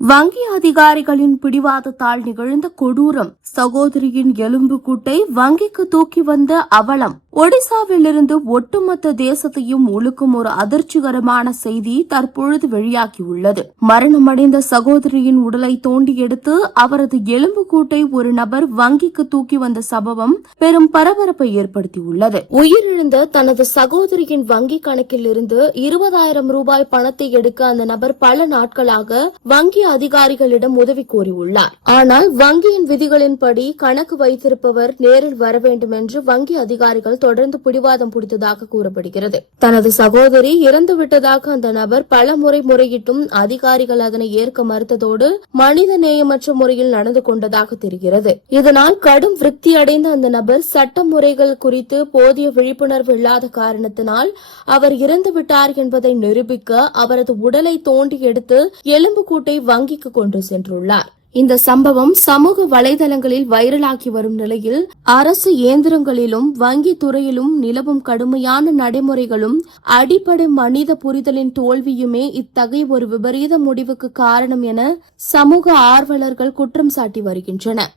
வங்கி அதிகாரிகளின் பிடிவாதத்தால் நிகழ்ந்த கொடூரம். சகோதரியின் எலும்பு கூட்டை வங்கிக்கு தூக்கி வந்த அவலம். ஒடிசாவிலிருந்து ஒட்டுமொத்த தேசத்தையும் உலுக்கும் ஒரு அதிர்ச்சிகரமான செய்தி தற்பொழுது வெளியாகியுள்ளது. மரணமடைந்த சகோதரியின் உடலை தோண்டி எடுத்து அவரது எலும்பு கூட்டை ஒரு நபர் வங்கிக்கு தூக்கி வந்த சம்பவம் பெரும் பரபரப்பை ஏற்படுத்தியுள்ளது. உயிரிழந்த தனது சகோதரியின் வங்கி கணக்கில் இருந்து 20,000 ரூபாய் பணத்தை எடுக்க அந்த நபர் பல நாட்களாக வங்கி அதிகாரிகளிடம் உதவி கோரியுள்ளார். ஆனால் வங்கியின் விதிகளின்படி கணக்கு வைத்திருப்பவர் நேரில் வர வேண்டும் என்று வங்கி அதிகாரிகள் தொடர்ந்து பிடிவாதம் பிடித்ததாக கூறப்படுகிறது. தனது சகோதரி இறந்துவிட்டதாக அந்த நபர் பல முறை முறையிட்டும் அதிகாரிகள் அதனை ஏற்க மறுத்ததோடு மனித நேயமற்ற முறையில் நடந்து கொண்டதாக தெரிகிறது. இதனால் கடும் விரக்தியடைந்த அந்த நபர் சட்ட முறைகள் குறித்து போதிய விழிப்புணர்வு இல்லாத காரணத்தினால் அவர் இறந்துவிட்டார் என்பதை நிரூபிக்க அவரது உடலை தோண்டி எடுத்து எலும்பு கூட்டை வங்கிக்கு கொண்டு சென்றுள்ளார். இந்த சம்பவம் சமூக வலைதளங்களில் வைரலாகி வரும் நிலையில் அரசு இயந்திரங்களிலும் வங்கி துறையிலும் நிலவும் கடுமையான நடைமுறைகளும் அடிப்படை மனித புரிதலின் தோல்வியுமே இத்தகைய ஒரு விபரீத முடிவுக்கு காரணம் என சமூக ஆர்வலர்கள் குற்றம் சாட்டி வருகின்றனர்.